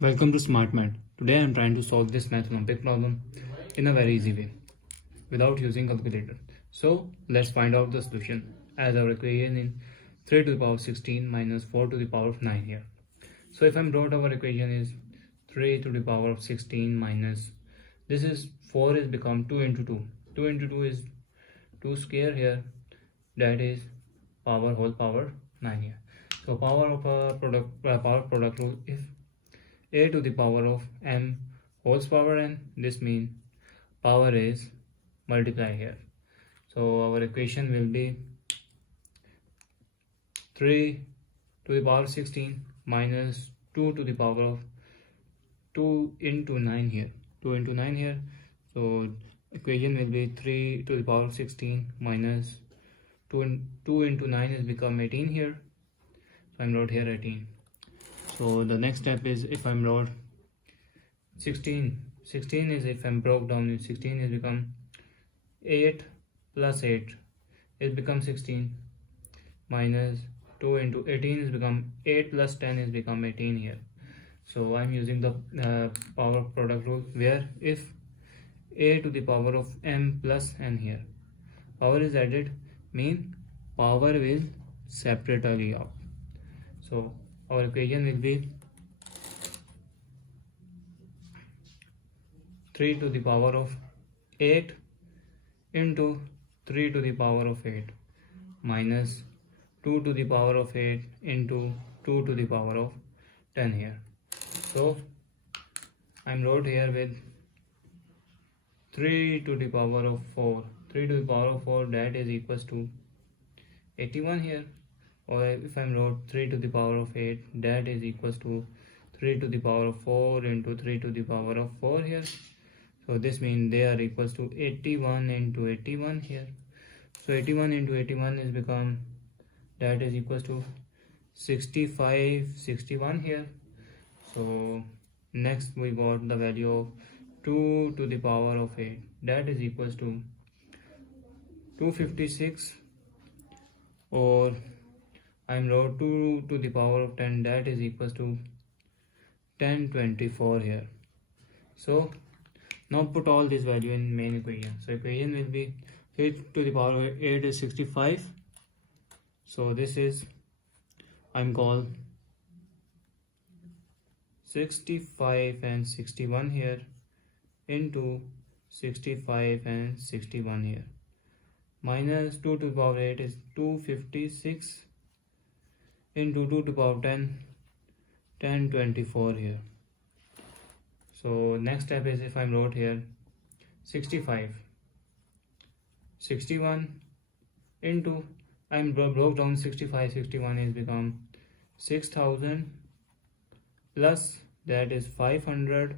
Welcome to SmartMath. Today I am trying to solve this mathematical problem in a very easy way without using calculator. So let's find out the solution as our equation in 3 to the power 16 minus 4 to the power of 9 here. So if I'm wrote our equation is 3 to the power of 16 minus this is 4 is become 2 into 2. 2 into 2 is 2 square here, that is power whole power 9 here. So power of a power product rule, if a to the power of m whole power n, this means power is multiply here. So our equation will be 3 to the power 16 minus 2 to the power of 2 into 9 here, 2 into 9 here. So equation will be 3 to the power of 16 minus 2 into 9 is become 18 here. So I'm wrote here 18. So the next step is if I'm wrote 16 is if I'm broke down 16 is become 8 plus 8 is become 16 minus 2 into 18 is become 8 plus 10 is become 18 here. So I'm using the power product rule where if a to the power of m plus n here power is added mean power will separately up. So our equation will be 3 to the power of 8 into 3 to the power of 8 minus 2 to the power of 8 into 2 to the power of 10 here. So I'm wrote here with 3 to the power of 4, 3 to the power of 4, that is equals to 81 here. Or if I'm wrote 3 to the power of 8, that is equals to 3 to the power of 4 into 3 to the power of 4 here. So this means they are equals to 81 into 81 here. So 81 into 81 is become, that is equals to 61 here. So next we got the value of 2 to the power of 8, that is equals to 256, or I'm wrote 2 to the power of 10, that is equals to 1024 here. So now put all this value in main equation. So equation will be 8 to the power of 8 is 65. So this is I'm called 65 and 61 here into 65 and 61 here minus 2 to the power 8 is 256 into 2 to the power 10, 1024 here. So next step is if I'm wrote here 65, 61 into I'm broke down 65, 61 is become 6000 plus that is 500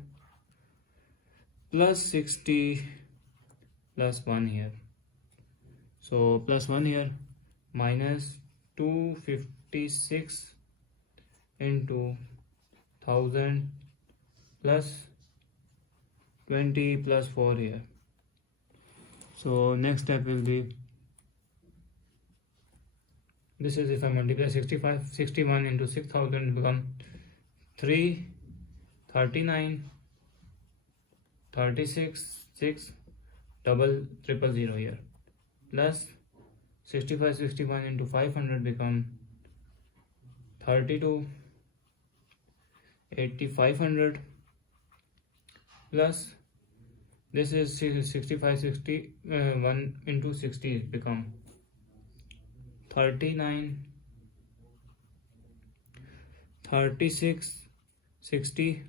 plus 60 plus 1 here. So plus 1 here minus 256 into 1000 plus 20 plus 4 here. So next step will be this is if I multiply 61 into 6000 become 339 36 6 double triple 0 here plus 61 into 500 become 32 8500 plus this is 1 into 60 become 39 36 60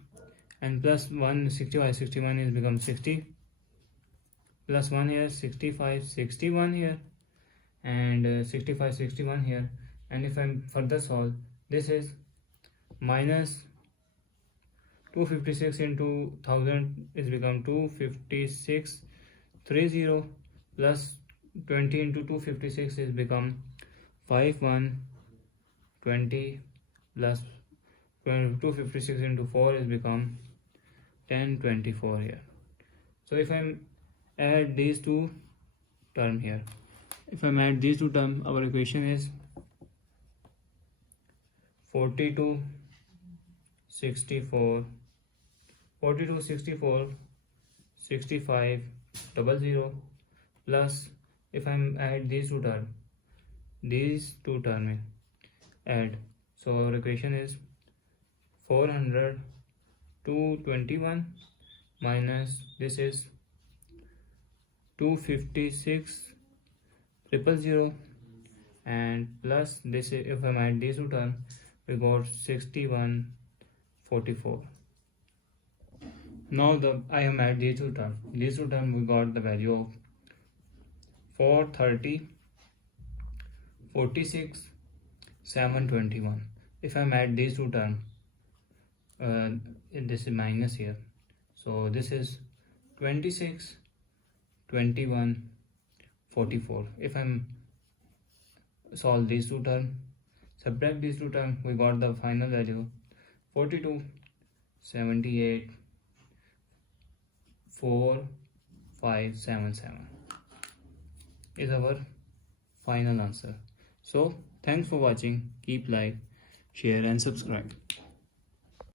and plus 1 61 is become 60 plus 1 here 65 61 here and 65 61 here. And if I'm further solve, this is minus 256 into 1000 is become 256 30 plus 20 into 256 is become 5120 plus 256 into 4 is become 1024 here. So if I'm add these two term here, if I add these two terms, our equation is 42 64, 42, 64, 65, 00, plus if I'm add these two terms add, so our equation is 400 221 minus this is 256 000 and plus this is, if I add these two terms, we got 6144. Now I am at these two terms. These two terms we got the value of 430 46 721. If I add these two terms, this is minus here, so this is 26 21 44. If I'm solve these two terms, subtract these two terms, we got the final value 42 78 4577 is our final answer. So thanks for watching. Keep like, share and subscribe.